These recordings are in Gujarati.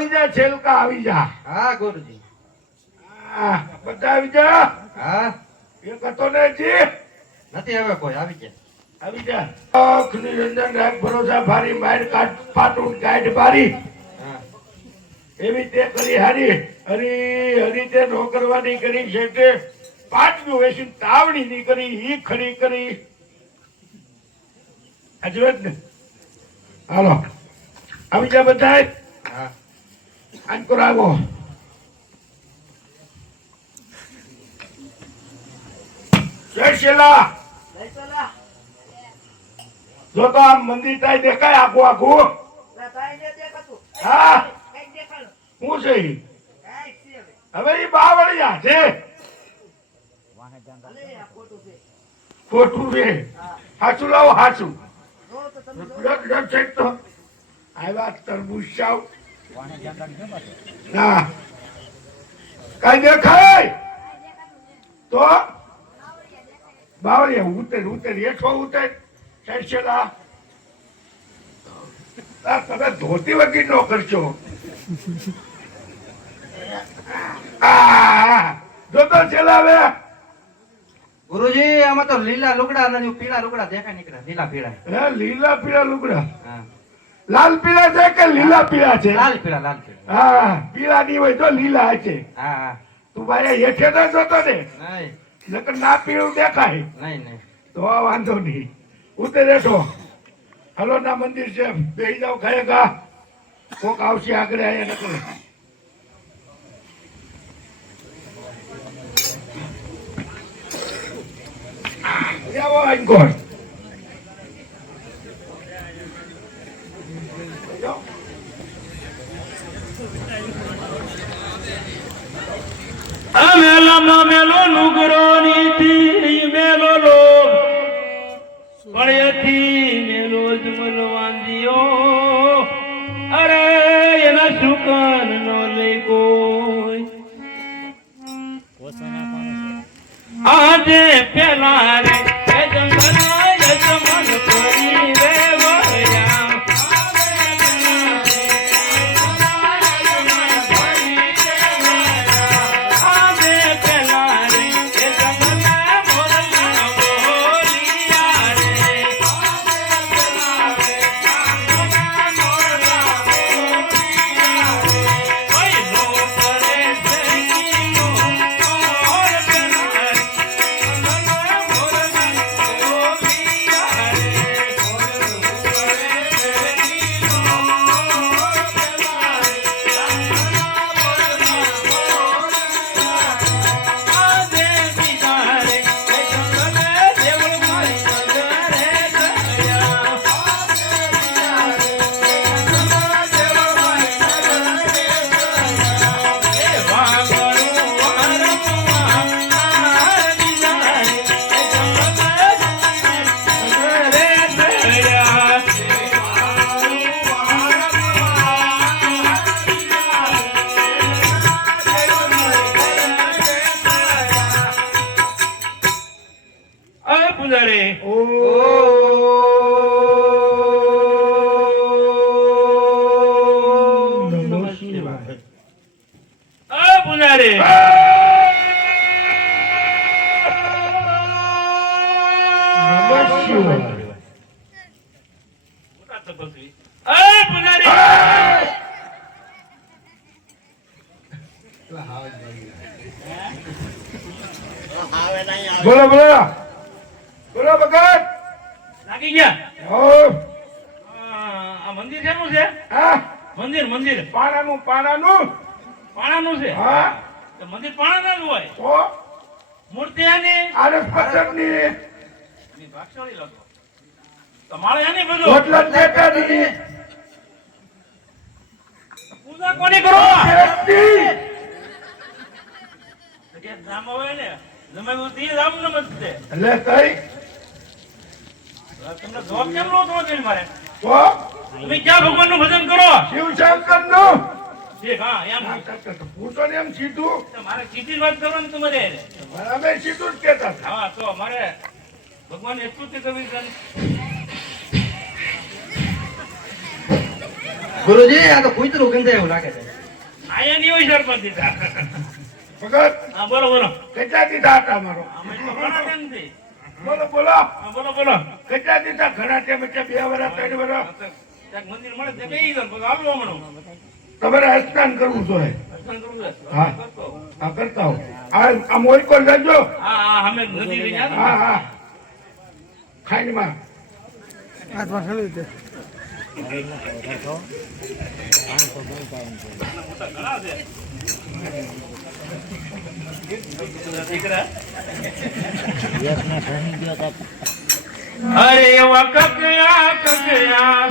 આવી જા છેલકા આવી જા. હા ગુરુજી. હા બધા આવી જા. હા એક હતો ને જી નથી હવે કોઈ આવી ગયા. આવી જા. આંખ નિરંજન રાખ ભરોસા ભારી માર કાટ પાટું કાઢ બારી. હા એવી તે કરી હારી હરી હરી તે નો કરવાની કરી છે તે પાટનું વેસી તાવડી ની કરી ઈ ખરી કરી આજુ ને. હાલો આવી જા બધા. હા આંકો રાગો. જય શેલા. જો તો આમ મંદિર તાઈ દેખાય આખું આખું. હા હું છે ઈ? હવે ઈ બાવળિયા છે. ખોટું છે. હાચું લાવો હાચું. તો આવ્યા તરબૂચ સાવ. ના કઈ દેખાય તો બાવળિયા ઉતર ઉતર હેઠો ઉતર. શેલા તમે ધોતી વગી નો કરશો. જો તો ચલાવે. ગુરુજી આમાં તો લીલા લુગડા અને પીળા લુગડા દેખાય નીકળ્યા. લીલા પીળા. હે લીલા પીળા લુગડા. હા લાલ પીળા છે કે લીલા પીળા છે? લાલ પીળા લાલ પીળા. હા પીળા ની હોય તો લીલા છે. હા હા તું ભાઈ હેઠે ન જોતો ને નહીં નકર ના પીળું દેખાય નહીં નહીં. તો વાંધો નહીં. ઉતર બેઠો. હલો ના મંદિર છે બેસી જાવ ખાયેગા. કોક આવશે આગળ આયા નકર. આવો આંકોર. મેલો નુગરો નીતિ મેલો લોગ પડેથી મેલો જ મલવાંદિયો. અરે એના સુકન નો લઈ કોઈ. આજે પેલા રે એ જંગલા યજમાન પડી રે વયા. બોલો બોલો બોલો ભગત. લાગી ગયા. આ મંદિર શેનું છે? હા મંદિર મંદિર પાણાનું પાણાનું પાણાનું છે. હા તો મંદિર પાણાના જ હોય. તો મૂર્તિ આની આરસ પસંદની ભાગશાળી લાગો. તમારે આની બધું હોટલ દેખાડી પૂજા કોની કરો? દેખતી જે નામ હોય ને તમે તે રામ નમસ્તે. એટલે કઈ તમને જવાબ કેમ લો તો કે મારે તો તમે ક્યાં ભગવાનનું ભજન કરો? શિવશંકર નું ઠીક હા એમ પૂછો ને એમ સીધું. મારે સીધી જ વાત કરવાની તમારે. અમે સીધું જ કહેતા હતા. હા તો મારે ભગવાન સ્તુતિ કરવી છે. ગુરુજી આ તો કૂતરું ગંધાય એવું લાગે છે. આયા નહીં હોય સરપંચ દીધા. ભગત હા બોલો બોલો. કેટલા દીધા આટા મારો અમે તો ઘણા ટાઈમથી. બોલો બોલો હા બોલો બોલો. કેટલા દીધા ઘણા ટાઈમ એટલે 2 વર્ષ 3 વર્ષ ક્યાંક મંદિર મળે ત્યાં બેસી જાઓ, પછી હાલો હમણાં. તમારે સ્નાન કરવું જોઈએ દર્શન કરવું છે. હા. કરતો. આ કરતા હો આ મોઈકો લેજો હા હા અમે નદી લઈને આવ્યા હા હા ખાઈમાં દીકરા. અરે એવા કકયા કકયા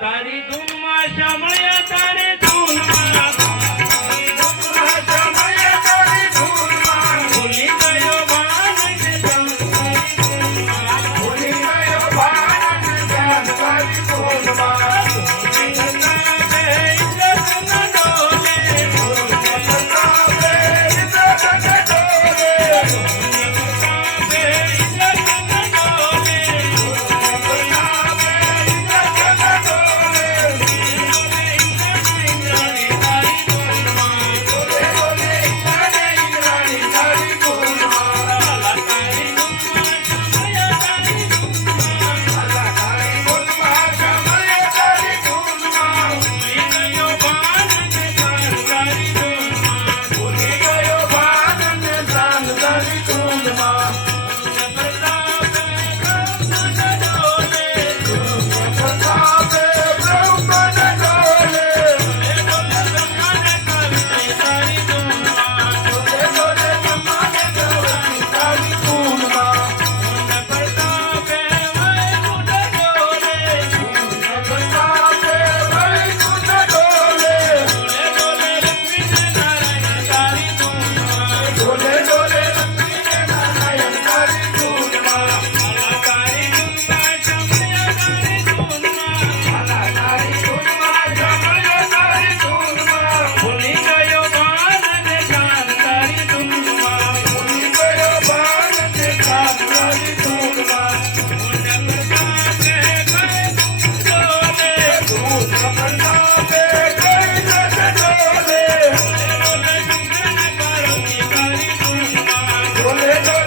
તારી ધૂનમાં શામળિયા તારી ધૂનમાં ભૂલી ગયો ભાન કે ભૂલી ગયો ભાન તારી ધૂનમાં Boleh